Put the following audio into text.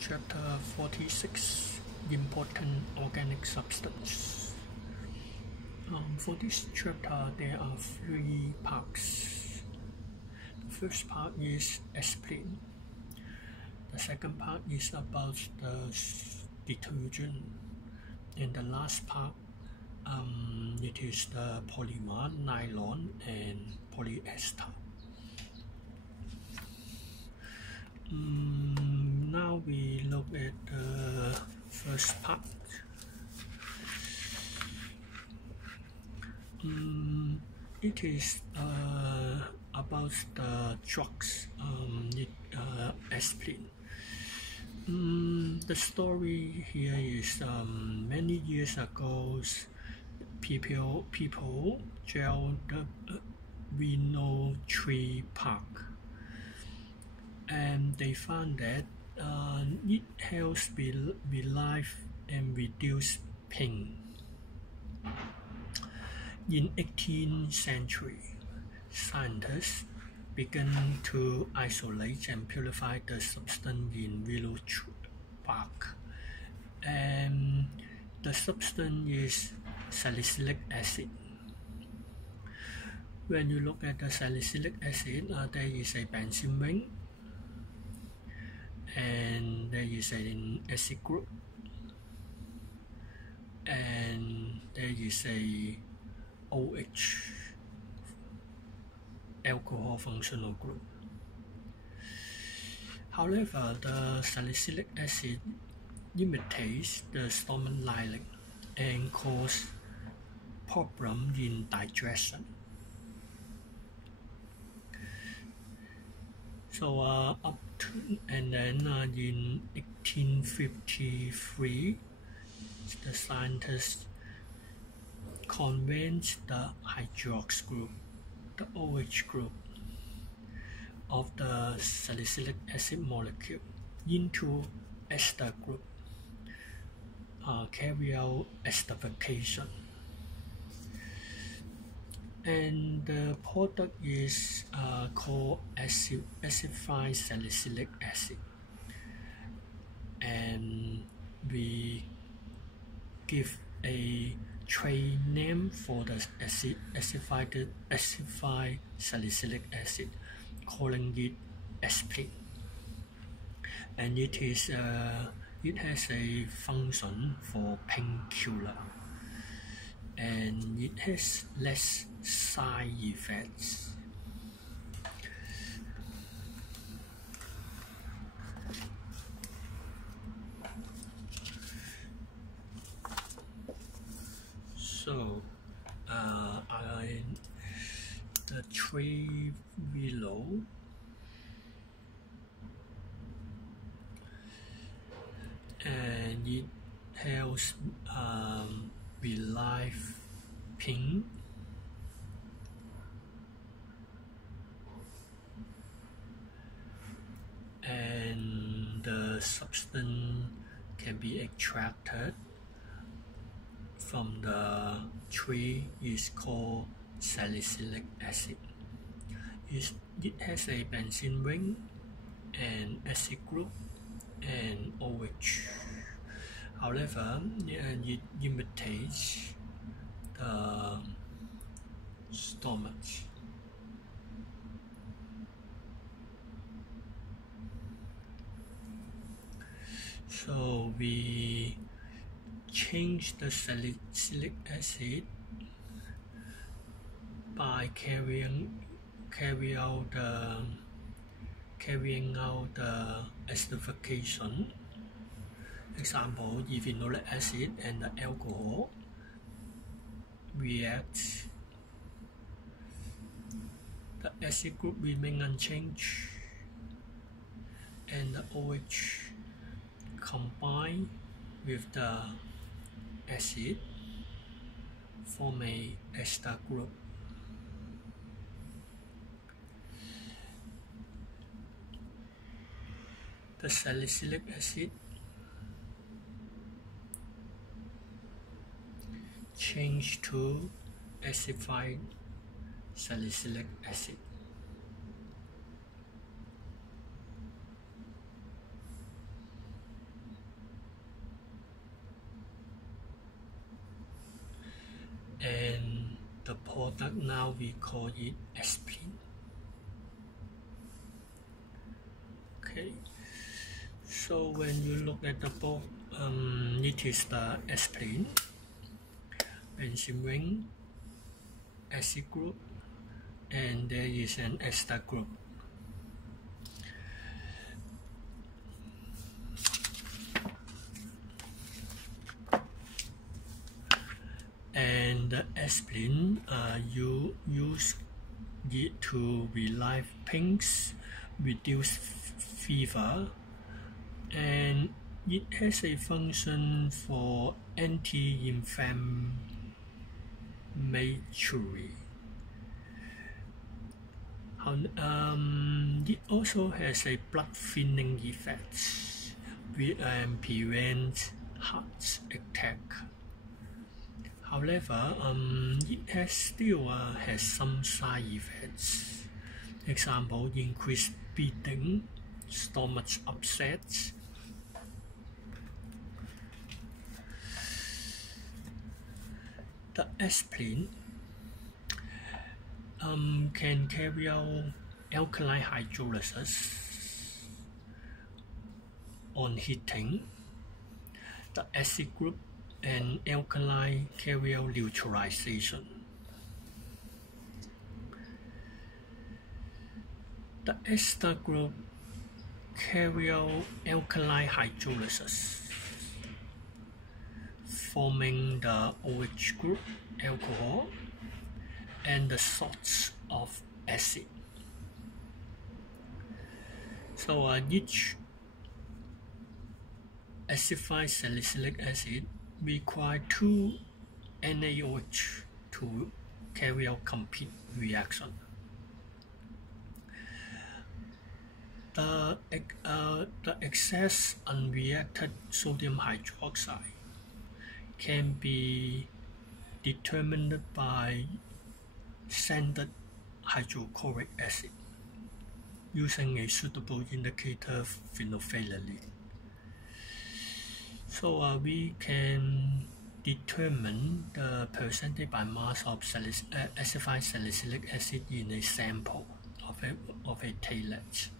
Chapter 46, Important Organic Substance. For this chapter, there are 3 parts. The first part is aspirin. The second part is about the detergent. And the last part, it is the polymer, nylon, and polyester. Now we look at the first part. It is about the drugs, aspirin. The story here is many years ago, people jailed the Reno tree park, and they found that it helps relieve and reduce pain. In 18th century, scientists began to isolate and purify the substance in willow bark, and the substance is salicylic acid. When you look at the salicylic acid, there is a benzene ring, and there is an acid group, and there is a OH, alcohol functional group. However, the salicylic acid imitates the stomach lining and causes problem in digestion. So and then in 1853, the scientists convinced the hydrox group, the OH group of the salicylic acid molecule into ester group, carry out esterification, and the product is called acidified salicylic acid, and we give a trade name for the acidified salicylic acid, calling it aspirin, and it has a function for painkiller, and it has less side effects. So, the tree willow and it helps relieve pain, and the substance can be extracted from the tree is called salicylic acid. It has a benzene ring and acid group and OH. However, it imitates the stomach. So we change the salicylic acid by carrying out the esterification. Example, if phenolic acid and the alcohol react, the acid group remain unchanged, and the OH combine with the acid form a ester group. The salicylic acid change to acidified salicylic acid. and the product now we call it aspirin. Okay, so when you look at the book, it is the aspirin, benzene acid group, and there is an ester group. And the aspirin, you use it to relieve pains, reduce fever, and it has a function for anti-inflammatory. It also has a blood thinning effect, which prevents heart attack. However, it still has some side effects. Example, increased bleeding, stomach upset. The aspirin can carry out alkaline hydrolysis on heating. The acid group and alkaline carry out neutralization. The ester group carry out alkaline hydrolysis, forming the OH group, alcohol, and the salts of acid. So each acidified salicylic acid require 2 NaOH to carry out complete reaction. The excess unreacted sodium hydroxide can be determined by standard hydrochloric acid using a suitable indicator phenolphthalein. So we can determine the percentage by mass of acidified salicylic acid in a sample of a taillet.